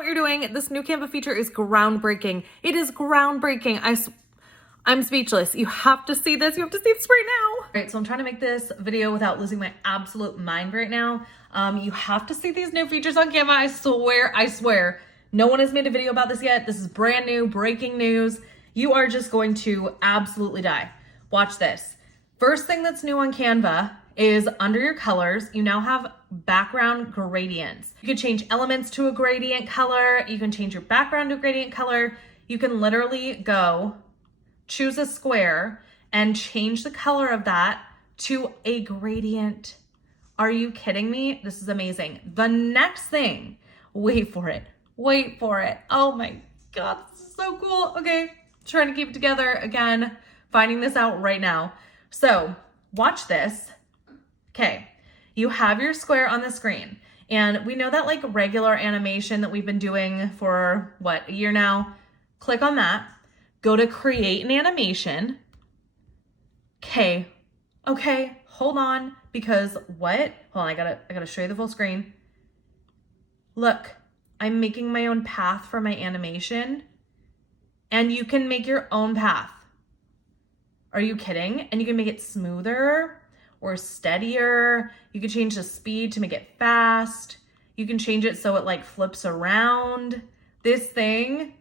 what you're doing. This new Canva feature is groundbreaking. It is groundbreaking. I'm speechless. You have to see this. You have to see this right now. All right, so I'm trying to make this video without losing my absolute mind right now. You have to see these new features on Canva. I swear. No one has made a video about this yet. This is brand new, breaking news. You are just going to absolutely die. Watch this. First thing that's new on Canva is under your colors, you now have background gradients. You can change elements to a gradient color. You can change your background to a gradient color. You can literally go choose a square and change the color of that to a gradient. Are you kidding me? This is amazing. The next thing, wait for it. Oh my God, this is so cool. Okay, trying to keep it together again, finding this out right now. So watch this. Okay, you have your square on the screen, and we know that like regular animation that we've been doing for what, a year now. Click on that, go to create an animation. Okay, hold on, because what? Hold on, I gotta show you the full screen. Look, I'm making my own path for my animation, and you can make your own path. Are you kidding? And you can make it smoother or steadier. You can change the speed to make it fast. You can change it so it like flips around. This thing,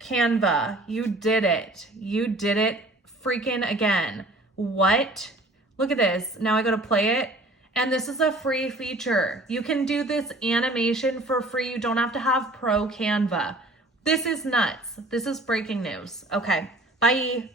Canva, you did it. You did it freaking again. What? Look at this. Now I go to play it, and this is a free feature. You can do this animation for free. You don't have to have pro Canva. This is nuts. This is breaking news. Okay, bye.